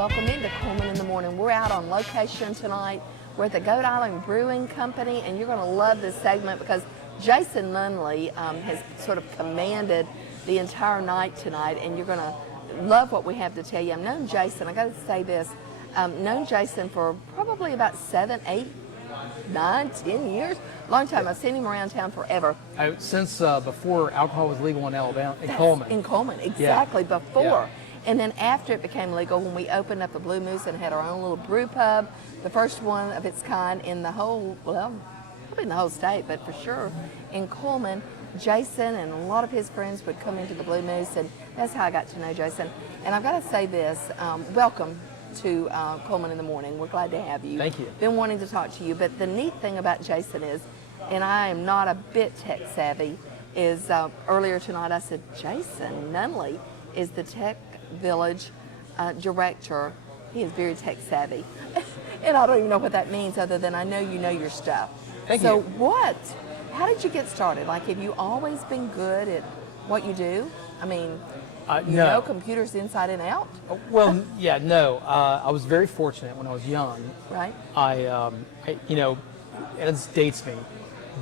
welcome into Cullman in the Morning. We're out on location tonight. We're at the Goat Island Brewing Company, and you're going to love this segment because Jason Nunnelly has sort of commanded the entire night tonight, and you're going to love what we have to tell you. I've known Jason, I got to say this, known Jason for probably about 7, 8, 9, 10 years. Long time. I've seen him around town forever. Since before alcohol was legal in Alabama, in Cullman. In Cullman, exactly, Yeah. before. Yeah. And then after it became legal, when we opened up the Blue Moose and had our own little brew pub, the first one of its kind in the whole, well, probably in the whole state, but for sure in Cullman, Jason and a lot of his friends would come into the Blue Moose, and that's how I got to know Jason. And I've got to say this, welcome to Cullman in the Morning. We're glad to have you. Thank you. Been wanting to talk to you, but the neat thing about Jason is, and I am not a bit tech savvy, is earlier tonight I said, Jason Nunnelly is the Tech Village director. He is very tech savvy. And I don't even know what that means other than I know you know your stuff. Thank you. So how did you get started? Like, have you always been good at what you do? I mean, you no. know computers inside and out? Well, yeah, no. I was very fortunate when I was young. Right. I you know, it dates me,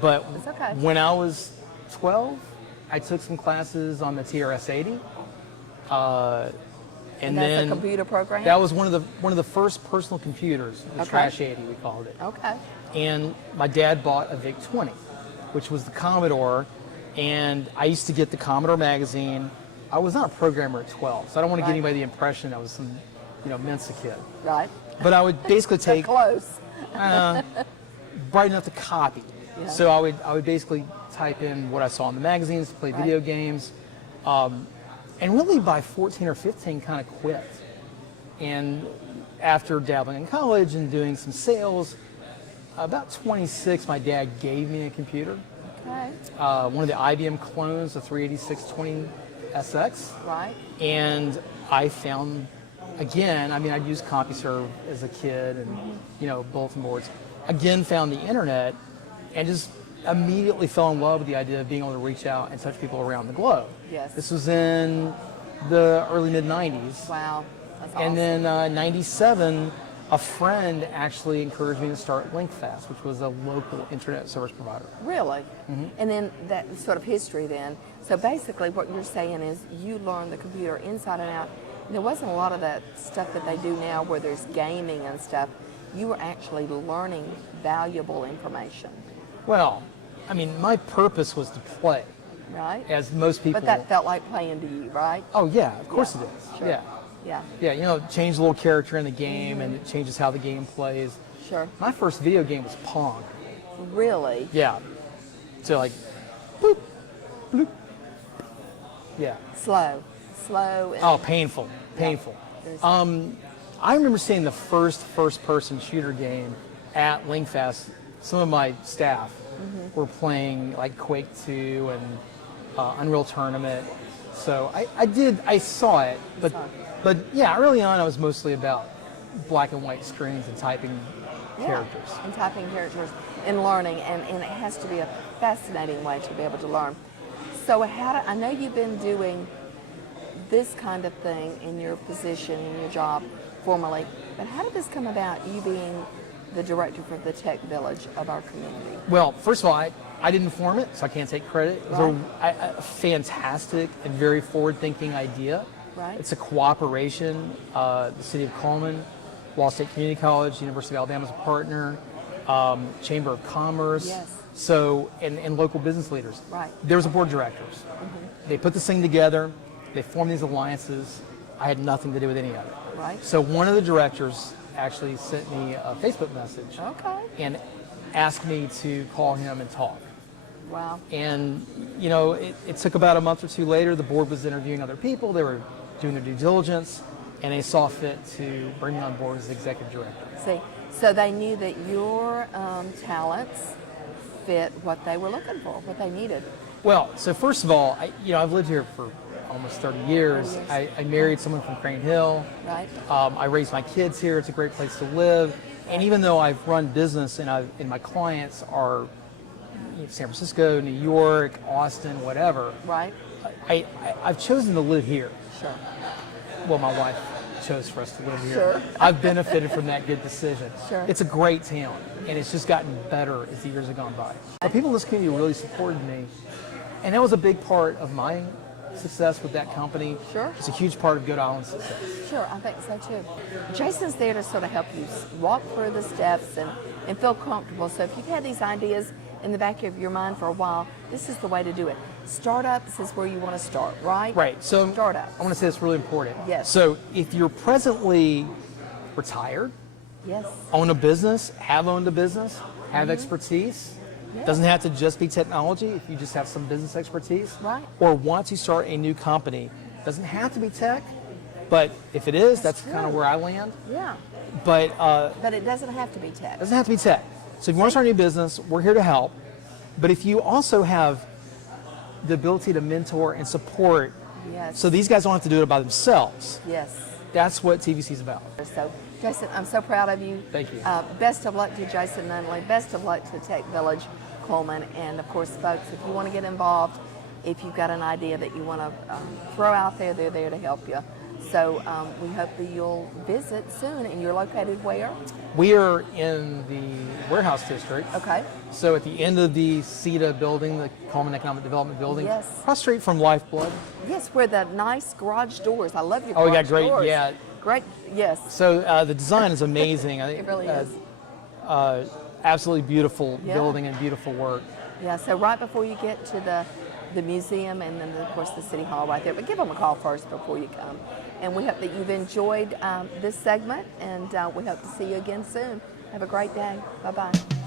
but It's okay. when I was 12, I took some classes on the TRS-80. And that's then a computer program? That was one of the first personal computers, the Okay. Trash 80 we called it. Okay. And my dad bought a VIC-20, which was the Commodore, and I used to get the Commodore magazine. I was not a programmer at 12, so I don't want to Right. give anybody the impression I was some, Mensa kid. Right. But I would basically take Close. bright enough to copy. Yeah. So I would basically type in what I saw in the magazines, play Right. video games, and really by 14 or 15 kind of quit. And after dabbling in college and doing some sales, about 26, my dad gave me a computer, Okay. one of the IBM clones, the 38620SX, Right. and I found, again, I mean, I'd used CompuServe as a kid and, bulletin boards. Again, found the internet and just immediately fell in love with the idea of being able to reach out and touch people around the globe. Yes. This was in the early mid-90s. Wow. That's awesome. And then 97, a friend actually encouraged me to start LinkFast, which was a local internet service provider. Really? Mm-hmm. And then that sort of history then. So basically what you're saying is you learned the computer inside and out. There wasn't a lot of that stuff that they do now where there's gaming and stuff. You were actually learning valuable information. Well, I mean, my purpose was to play, Right? as most people. But that felt like playing to you, right? Oh yeah, of course Yeah, it is. sure. Yeah, Yeah. change a little character in the game, and it changes how the game plays. Sure. My first video game was Pong. Really? Yeah, so like, boop, bloop. Yeah. Slow. And Oh, painful. There's- I remember seeing the first-person shooter game at LinkFest. Some of my staff were playing like Quake 2 and Unreal Tournament. So I saw it, but yeah, early on I was mostly about black and white screens and typing characters. And typing characters and learning, and it has to be a fascinating way to be able to learn. So I know you've been doing this kind of thing in your position, in your job formerly, but how did this come about, you being the director for the Tech Village of our community? Well, first of all, I didn't form it, so I can't take credit. It was a fantastic and very forward-thinking idea. Right. It's a cooperation. The City of Cullman, Wall State Community College, University of Alabama's a partner, Chamber of Commerce. Yes. So, and local business leaders. Right. There was a board of directors. They put this thing together. They formed these alliances. I had nothing to do with any of it. Right. So one of the directors actually sent me a Facebook message Okay. and asked me to call him and talk. Wow. And, it took about a month or two later. The board was interviewing other people. They were doing their due diligence, and they saw fit to bring me on board as executive director. See, so they knew that your talents fit what they were looking for, what they needed. Well, so first of all, I've lived here for almost 30 years. 30 years. I married someone from Crane Hill. Right. I raised my kids here. It's a great place to live. And even though I've run business and my clients are San Francisco, New York, Austin, whatever, Right. I've chosen to live here. Sure. Well, my wife chose for us to live here. Sure. I've benefited from that good decision. Sure. It's a great town, and it's just gotten better as the years have gone by. The people in this community really supported me, and that was a big part of my success with that company. Sure. It's a huge part of Goat Island's success. Sure, I think so too. Jason's there to sort of help you walk through the steps and feel comfortable. So if you've had these ideas in the back of your mind for a while, this is the way to do it. Startups is where you want to start, right? Right. So Startups. I want to say that's really important. Yes. So if you're presently retired, Yes. own a business, have owned a business, have expertise. Yes. Doesn't have to just be technology if you just have some business expertise. Right. Or want to start a new company. Doesn't have to be tech, but if it is, that's kind of true. where I land. Yeah. But But it doesn't have to be tech. doesn't have to be tech. So if you want to start a new business, we're here to help. But if you also have the ability to mentor and support, Yes. so these guys don't have to do it by themselves, Yes. that's what TVC is about. So, Jason, I'm so proud of you. Thank you. Best of luck to Jason Nunnelly. Best of luck to Tech Village Cullman. And of course, folks, if you want to get involved, if you've got an idea that you want to throw out there, they're there to help you. So we hope that you'll visit soon. And you're located where? We are in the warehouse district. Okay. So at the end of the CETA building, the Cullman Economic Development Building, Yes. across the street from Lifeblood. Yes, where the nice garage doors. I love your Oh, garage we got great, doors. yeah. Great, yes. So the design is amazing. I think It really is. absolutely beautiful Yeah. building and beautiful work. Yeah, so right before you get to the museum and then, of course, the City Hall right there. But give them a call first before you come. And we hope that you've enjoyed this segment, and we hope to see you again soon. Have a great day. Bye-bye.